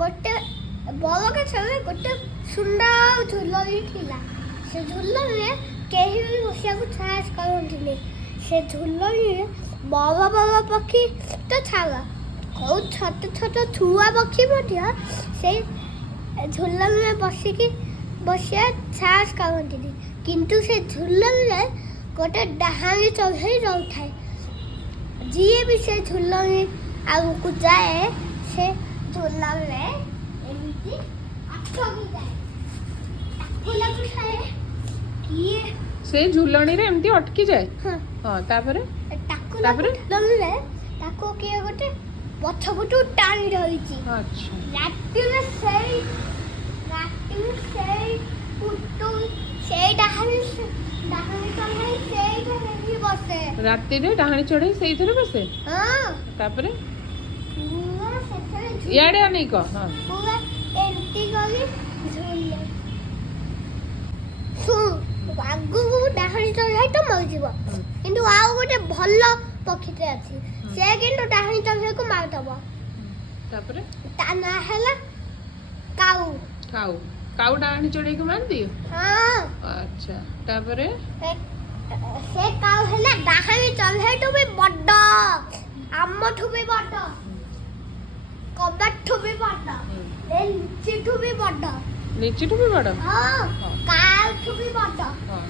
ଗୋଟେ ବଡ଼ ଗଛରେ ଗୋଟେ ସୁନ୍ଦର ଝୁଲଣି ଥିଲା। ସେ ଝୁଲଣିରେ କେହି ବି ବସିବାକୁ ସାହସ କରନ୍ତିନି। ସେ ଝୁଲଣିରେ ବଡ଼ ବଡ଼ ପକ୍ଷୀ ତ ଛାଡ଼, କୋଉ ଛୋଟ ଛୋଟ ଛୁଆ ପକ୍ଷୀ ମଧ୍ୟ ସେଇ ଝୁଲଣିରେ ବସିବା ସାହସ କରନ୍ତିନି। କିନ୍ତୁ ସେ ଝୁଲଣିରେ ଗୋଟେ ଡାହାଣୀ ଚଢ଼େଇ ରହୁଥାଏ। ଯିଏ ବି ସେ ଝୁଲଣି ଆଗକୁ ଯାଏ ସେ ଝୁଲଣିରେ ଏମିତି ଆଟକି ଯାଏ। ତାକୁ ଲାଗୁଥାଏ କିଏ ସେ ଝୁଲଣିରେ ଏମିତି ଅଟକି ଯାଏ। ହଁ ତାପରେ ଝୁଲଣିରେ ତାକୁ କିଏ ଗୋଟେ ପଛପଟୁ ଟାଣି ଧରିଛି। ଆଚ୍ଛା। ରାତିରେ ସେଇ ଡାହାଣୀ ଚଢ଼େଇ ସେଇଠାରେ ହିଁ ବସେ। ରାତିରେ ଡାହାଣୀ ଚଢ଼େଇ ସେଇଥିରେ ବସେ। ହଁ। ତାପରେ ପୁରା ସେଥିରେ ଇଆଡେ ଅନେକ। ହଁ। ପୁରା ଏମିତି କରି ଝୁଲେ। ଶୁଣ, ଆଗକୁ ଡାହାଣୀ ଚଢ଼େଇ ତ ମରିଯିବ, କିନ୍ତୁ ଆଉ ଗୋଟେ ଭଲ ପକ୍ଷୀଟେ ଅଛି। ସେ କିନ୍ତୁ ଡାହାଣୀ ଚଢ଼େଇକୁ ମାରିଦବ। ତାପରେ ତା ନାଁ ହେଲା କାଉ। କାଉ। କାଉ ଡାହାଣୀ ଚଢ଼େଇକୁ ମାରିଦିଏ। ହଁ। ଆଚ୍ଛା। ତାପରେ ସେ କାଉ ହେଲା ଡାହାଣୀ ଚଢ଼େଇଠୁ ବି ବଡ, ଆମଠୁ ବି ବଡ, କବାଟଠୁ ବି ବଡ, ଲିଚିଠୁ ବି ବଡ। ଲିଚିଠୁ ବି ବଡ। ହଁ, କାଉଠୁ ବି ବଡ। ହଁ।